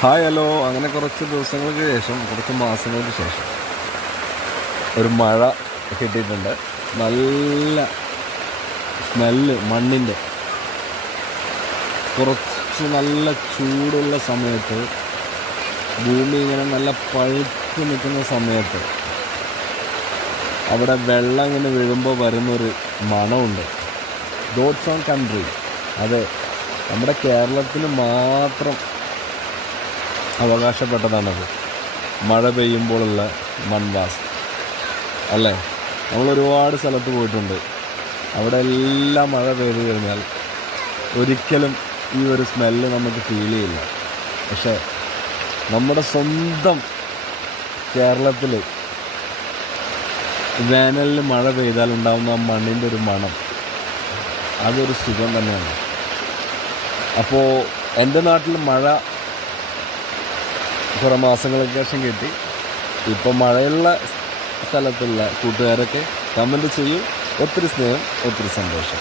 Hi hello. അങ്ങനെ കുറച്ച് ദിവസങ്ങൾക്ക് ശേഷം, കുറച്ച് മാസങ്ങൾക്ക് ശേഷം ഒരു മഴ കിട്ടിയിട്ടുണ്ട്. നല്ല സ്മെല്ല് മണ്ണിൻ്റെ. കുറച്ച് നല്ല ചൂടുള്ള സമയത്ത്, ഭൂമി ഇങ്ങനെ നല്ല പഴുത്ത് നിൽക്കുന്ന സമയത്ത് അവിടെ വെള്ളം ഇങ്ങനെ വീഴുമ്പോൾ വരുന്നൊരു മണമുണ്ട്. God's own country. അത് നമ്മുടെ കേരളത്തിന് മാത്രം അവകാശപ്പെട്ടതാണത്. മഴ പെയ്യുമ്പോഴുള്ള മൺവാസന അല്ലേ. നമ്മളൊരുപാട് സ്ഥലത്ത് പോയിട്ടുണ്ട്. അവിടെ എല്ലാം മഴ പെയ്തു കഴിഞ്ഞാൽ ഒരിക്കലും ഈ ഒരു സ്മെല്ല് നമുക്ക് ഫീൽ ചെയ്യില്ല. പക്ഷേ നമ്മുടെ സ്വന്തം കേരളത്തിൽ വേനലിൽ മഴ പെയ്താൽ ഉണ്ടാകുന്ന ആ മണ്ണിൻ്റെ ഒരു മണം, അതൊരു സുഖം തന്നെയാണ്. അപ്പോൾ എൻ്റെ നാട്ടിൽ മഴ കുറേ മാസങ്ങൾക്ക് ശേഷം കിട്ടി. ഇപ്പം മഴയുള്ള സ്ഥലത്തുള്ള കൂട്ടുകാരൊക്കെ കമൻറ്റ് ചെയ്യും. ഒത്തിരി സ്നേഹം, ഒത്തിരി സന്തോഷം.